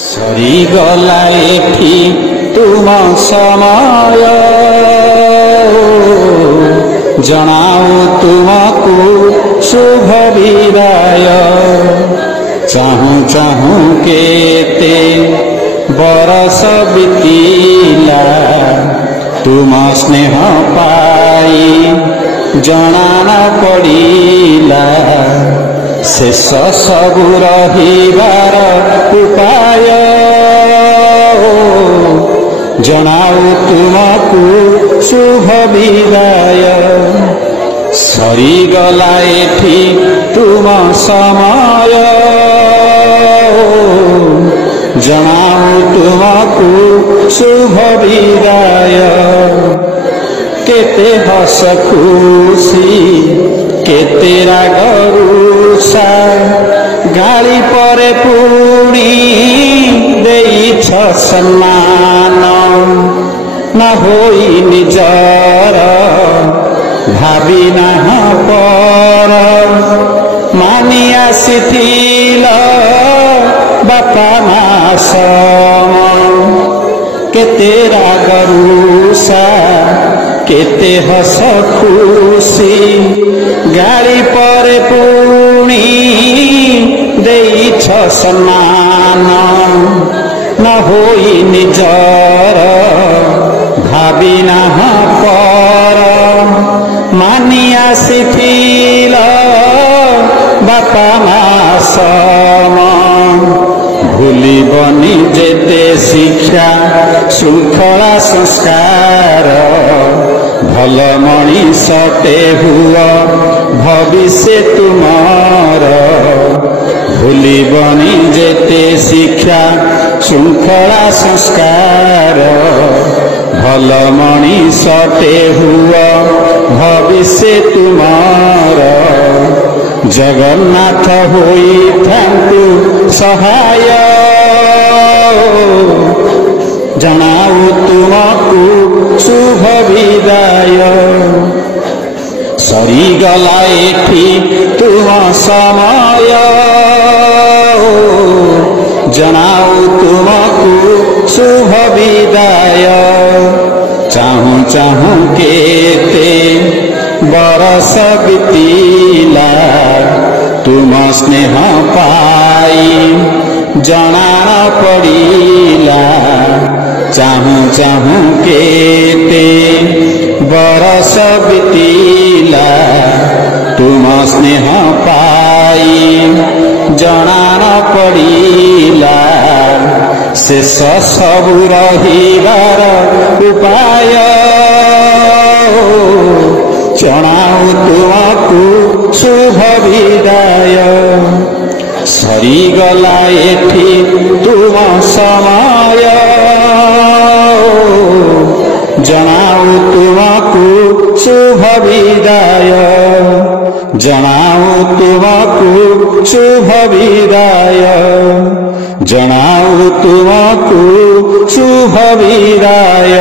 ସରିଗଲା ଏଠି ତୁମ ସମୟ, ଜଣାଉ ତୁମକୁ ଶୁଭ ବିଦାୟ। ଚାହୁଁ ଚାହୁଁ କେତେ ବରଷ ବିତିଲା, ତୁମ ସ୍ନେହ ପାଇ ଜଣା ନ ପଡ଼ିଲା। ଶେଷ ସବୁ ରହିବାର ଉପାୟ, ଜଣାଉ ତୁମକୁ ଶୁଭ ବିଦାୟ। ସରିଗଲା ଏଠି ତୁମ ସମୟ, ଜଣାଉ ତୁମକୁ ଶୁଭ ବିଦାୟ। କେତେ ହସ ଖୁସି କେତେ ରାଗ ରୁଷା, ଗାଳି ପରେ ପୁଣି ଦେଇଛ ସମ୍ମାନ। ନ ହୋଇ ନିଜର ଭାବି ନାହଁ ପର, ମାନି ଆସିଥିଲ ବାପା ମା ସମ। କେତେ ରାଗ ରୁଷା କେତେ ହସ ଖୁସି, ଗାଳି ପରେ ପୁଣି ଦେଇଛ ସମ୍ମାନ। ନ ହୋଇ ନିଜର ଭାବି ନାହଁ ପର, ମାନି ଆସିଥିଲ ବାପା ମା ସମ। ଭୁଲିବନି ଯେତେ ଶିକ୍ଷା ଶୃଙ୍ଖଳା ସଂସ୍କାର, ଭଲ ମଣିଷଟେ ହୁଅ ଭବିଷ୍ୟ ତୁମର। ଭୁଲିବନି ଯେତେ ଶିକ୍ଷା ଶୃଙ୍ଖଳା ସଂସ୍କାର, ଭଲ ମଣିଷଟେ ହୁଅ ଭବିଷ୍ୟ ତୁମର। ଜଗନ୍ନାଥ ହୋଇଥାନ୍ତୁ ସହାୟ, ଜଣାଉ ତୁମକୁ ଶୁଭ ବିଦାୟ। ସରିଗଲା ଏଠି ତୁମ ସମୟ, ଜଣାଉ ତୁମକୁ ଶୁଭ ବିଦାୟ। ଚାହୁଁ ଚାହୁଁ କେତେ ବରଷ ବିତିଲା, ତୁମ ସ୍ନେହ ପାଇ ଜଣା ନ ପଡ଼ିଲା। ଚାହୁଁ ଚାହୁଁ କେତେ ବରଷ ବିତିଲା, ତୁମ ସ୍ନେହ ପାଇ ଜଣା ନ ପଡ଼ିଲା। ଶେଷ ସବୁ ରହିବାର ଉପାୟ, ଜଣାଉ ତୁମକୁ ଶୁଭ ବିଦାୟ। ସରିଗଲା ଏଠି ତୁମ ସମୟ, ଜଣାଉ ତୁମକୁ ଶୁଭ ବିଦାୟ। ଜଣାଉ ତୁମକୁ ଶୁଭ ବିଦାୟ, ଜଣାଉ ତୁମକୁ ଶୁଭ ବିଦାୟ।